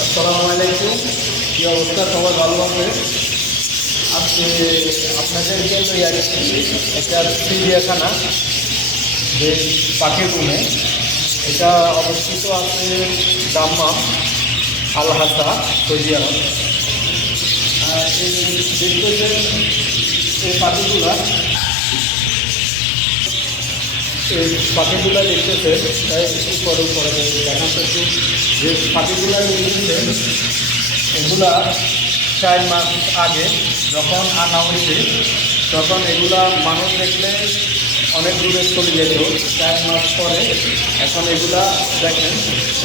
আসসালামু আলাইকুম। কী অবস্থা? সবাই ভালো আছে? আজকে আপনাদের জন্য একটা চিড়িয়াখানা যে পাখির রুমে, এটা অবস্থিত আছে দাম্মাম আল-হাসা, সৌদি আরব। এই দেখতেছেন এই পাখিগুলা দেখতেছে, তাই একটু পরে দেখাচ্ছে একটু যে পাখিগুলা দেখতেছেন, এগুলা 4 মাস আগে যখন আনা হয়েছে তখন এগুলা মানুষ দেখলে অনেক দূরে চলে যেত। 4 মাস পরে এখন এগুলা দেখেন,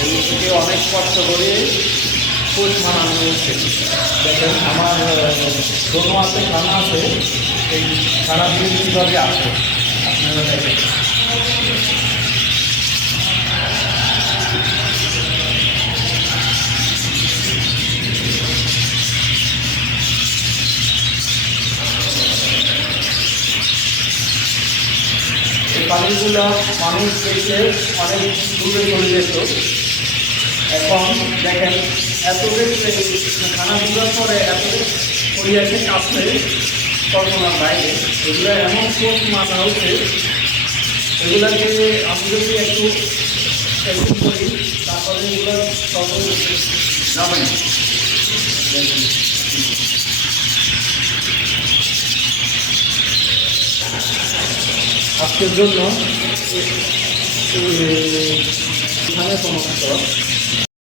এগুলো থেকে অনেক কষ্ট করে পোষ মানানো হয়েছে। দেখেন আমার কোনো আছে খানা আছে, এই খানা দিয়ে কীভাবে আছে আপনারা দেখেন। এই পাখিগুলো মানুষ দেখলে অনেক দূরে চলে যেত। এখন দেখেন এতদিন খানা দিবার পরে এতদিন পরিয়াছে কাছে কল্পনার বাইরে, এগুলো এমন কোষ মানা হচ্ছে, এগুলাকে আমি যদি একটু করি তারপরে এগুলো সব যাবে না। আজকের জন্য এখানে সমাপ্ত।